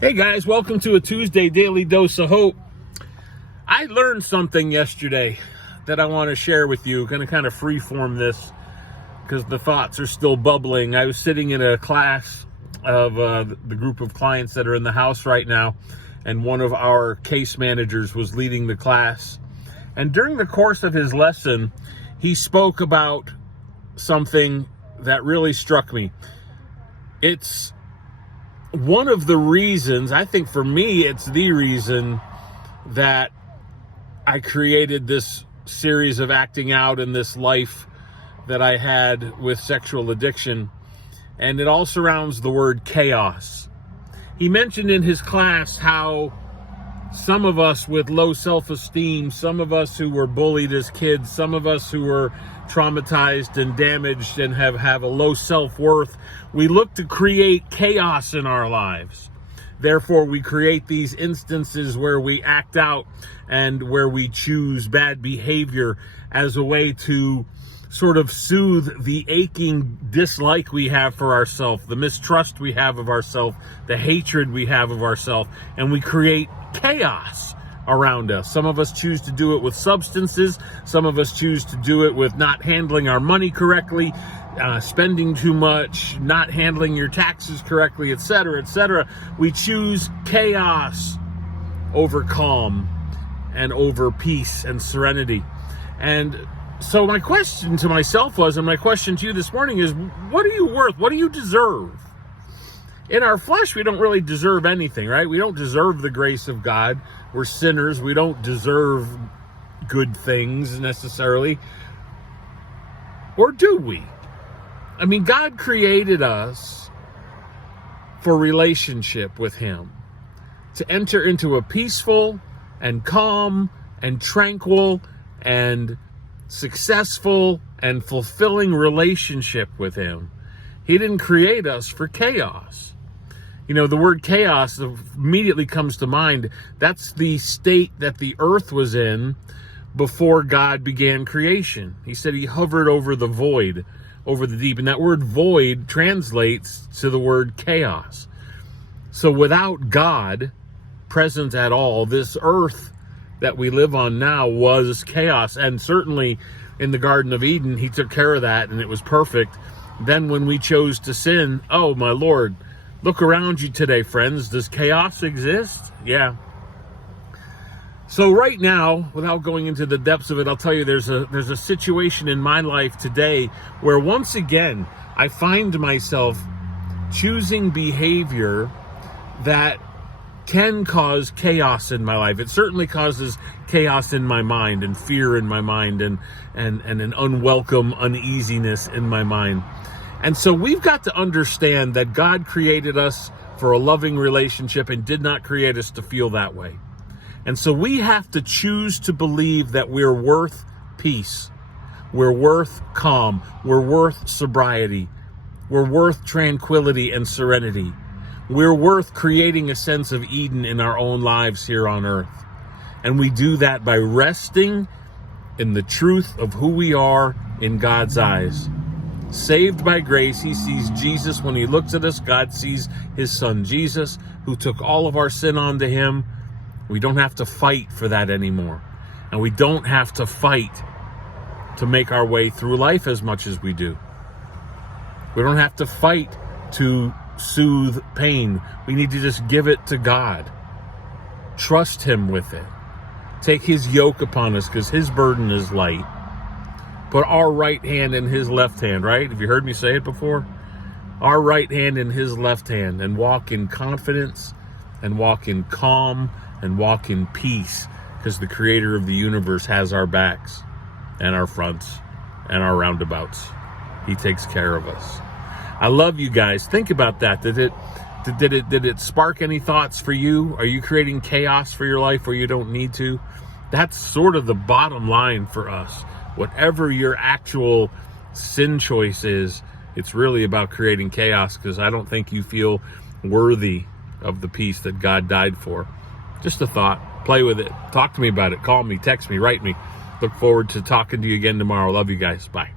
Hey guys, welcome to a Tuesday Daily Dose of Hope. I learned something yesterday that I want to share with you. Going to kind of freeform this because the thoughts are still bubbling. I was sitting in a class of the group of clients that are in the house right now, and one of our case managers was leading the class. And during the course of his lesson, he spoke about something that really struck me. It's one of the reasons, I think for me, it's the reason that I created this series of acting out in this life that I had with sexual addiction. And it all surrounds the word chaos. He mentioned in his class how some of us with low self-esteem, some of us who were bullied as kids, some of us who were traumatized and damaged and have a low self-worth, we look to create chaos in our lives. Therefore, we create these instances where we act out and where we choose bad behavior as a way to sort of soothe the aching dislike we have for ourselves, the mistrust we have of ourselves, the hatred we have of ourselves, and we create chaos around us. Some of us choose to do it with substances. Some of us choose to do it with not handling our money correctly, spending too much, not handling your taxes correctly, etc., etc. We choose chaos over calm and over peace and serenity. And so my question to myself was, and my question to you this morning is, what are you worth? What do you deserve? In our flesh, we don't really deserve anything, right? We don't deserve the grace of God. We're sinners. We don't deserve good things necessarily. Or do we? I mean, God created us for relationship with Him, to enter into a peaceful and calm and tranquil and successful and fulfilling relationship with Him. He didn't create us for chaos. You know, the word chaos immediately comes to mind. That's the state that the earth was in before God began creation. He said He hovered over the void, over the deep. And that word void translates to the word chaos. So without God present at all, this earth that we live on now was chaos. And certainly in the Garden of Eden, He took care of that and it was perfect. Then when we chose to sin, oh my Lord, look around you today, friends. Does chaos exist? Yeah. So right now, without going into the depths of it, I'll tell you there's a situation in my life today where once again I find myself choosing behavior that can cause chaos in my life. It certainly causes chaos in my mind and fear in my mind and an unwelcome uneasiness in my mind. And so we've got to understand that God created us for a loving relationship and did not create us to feel that way. And so we have to choose to believe that we're worth peace. We're worth calm. We're worth sobriety. We're worth tranquility and serenity. We're worth creating a sense of Eden in our own lives here on earth. And we do that by resting in the truth of who we are in God's eyes. Saved by grace, He sees Jesus. When He looks at us, God sees His Son Jesus, who took all of our sin onto Him. We don't have to fight for that anymore. And we don't have to fight to make our way through life as much as we do. We don't have to fight to soothe pain. We need to just give it to God. Trust Him with it. Take His yoke upon us because His burden is light. Put our right hand in His left hand, right? Have you heard me say it before? Our right hand in His left hand, and walk in confidence and walk in calm and walk in peace because the Creator of the universe has our backs and our fronts and our roundabouts. He takes care of us. I love you guys. Think about that. Did it spark any thoughts for you? Are you creating chaos for your life where you don't need to? That's sort of the bottom line for us. Whatever your actual sin choice is, it's really about creating chaos because I don't think you feel worthy of the peace that God died for. Just a thought. Play with it. Talk to me about it. Call me, text me, write me. Look forward to talking to you again tomorrow. Love you guys. Bye.